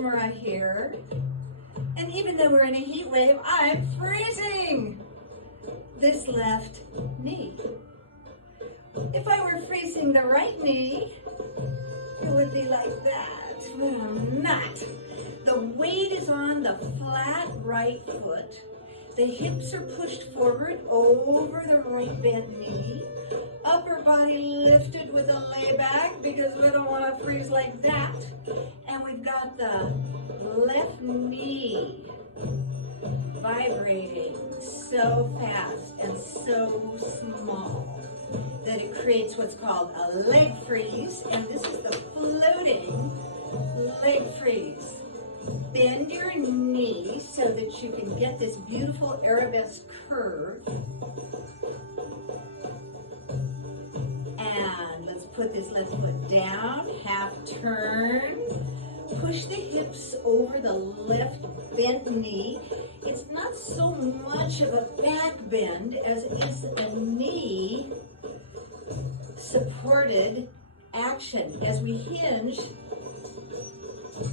Mesmera here, and even though we're in a heat wave, I'm freezing this left knee. If I were freezing the right knee, it would be like that, but I'm not. The weight is on the flat right foot. The hips are pushed forward over the right bent knee. Upper body lifted with a layback because we don't want to freeze like that. And we've got the left knee vibrating so fast and so small that it creates what's called a leg freeze. And this is the floating leg freeze. Bend your knee so that you can get this beautiful arabesque curve. And let's put this left foot down, half turn. Push the hips over the left bent knee. It's not so much of a back bend as it is a knee supported action. As we hinge,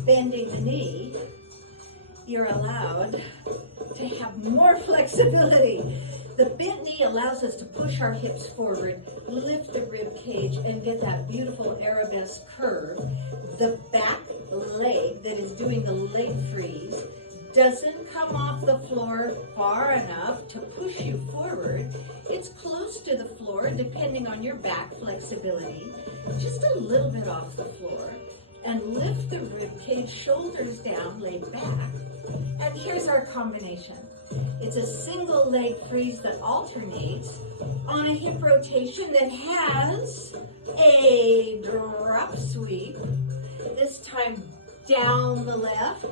bending the knee, you're allowed to have more flexibility. The bent knee allows us to push our hips forward, lift the rib cage, and get that beautiful arabesque curve. The back leg that is doing the leg freeze doesn't come off the floor far enough to push you forward. It's close to the floor, depending on your back flexibility, just a little bit off the floor. And lift the rib cage, shoulders down, lay back. And here's our combination. It's a single leg freeze that alternates on a hip rotation that has a drop sweep. This time down the left.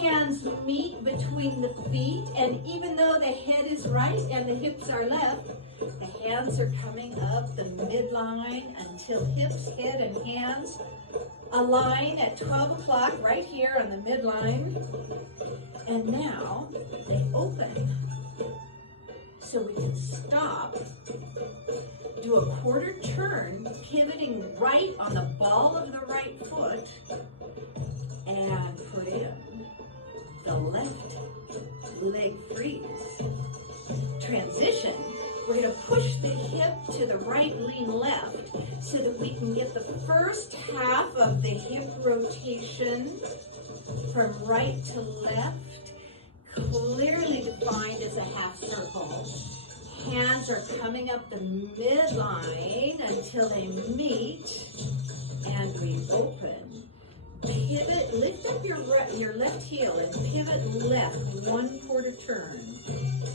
Hands meet between the feet, and even though the head is right and the hips are left, the hands are coming up the midline until hips, head, and hands align at 12 o'clock right here on the midline. And now they open. So we can stop, do a quarter turn, pivoting right on the ball of the right foot, and put in the left leg freeze. Transition. We're going to push the hip to the right, lean left, so that we can get the first half of the hip rotation from right to left, clearly defined as a half circle. Hands are coming up the midline until they meet, and we open. Pivot, lift up your left heel and pivot left, one quarter turn.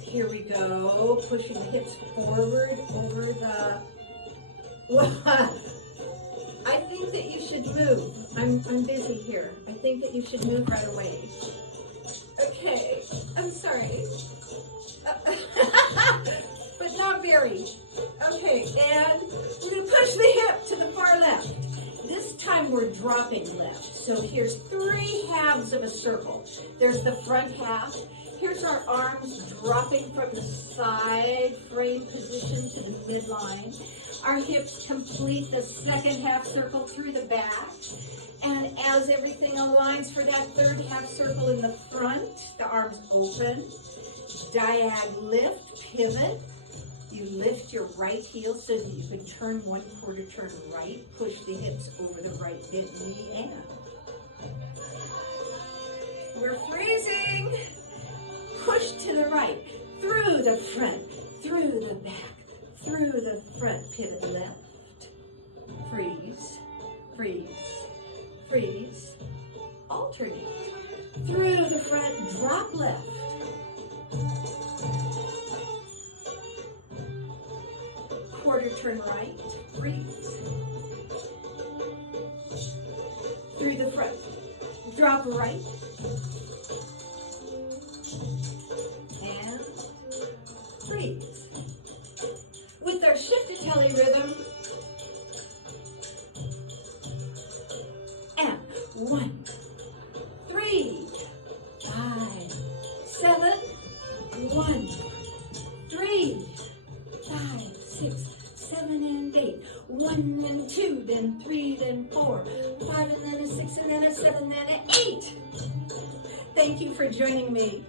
Here we go, pushing the hips forward over the, I think that you should move. I'm busy here. I think that you should move right away. Okay, I'm sorry. But not very. Okay, and we're gonna push the hip to the far left. This time we're dropping left. So here's 3 halves of a circle. There's the front half. Here's our arms dropping from the side frame position to the midline. Our hips complete the second half circle through the back. And as everything aligns for that third half circle in the front, the arms open, diag lift, pivot. You lift your right heel so that you can turn one quarter turn right, push the hips over the right bent knee, and we're freezing. Push to the right, through the front, through the back, through the front, pivot left, freeze, freeze, freeze, alternate, through the front, drop left, quarter turn right, freeze, through the front, drop right, and freeze. With our shift-a-telly rhythm, and 1, 3, 5, 7, 1, 3, 5, 6, 7, and 8. 1 and 2, then 3, then 4, 5 and then a 6 and then a 7, then an 8. Thank you for joining me.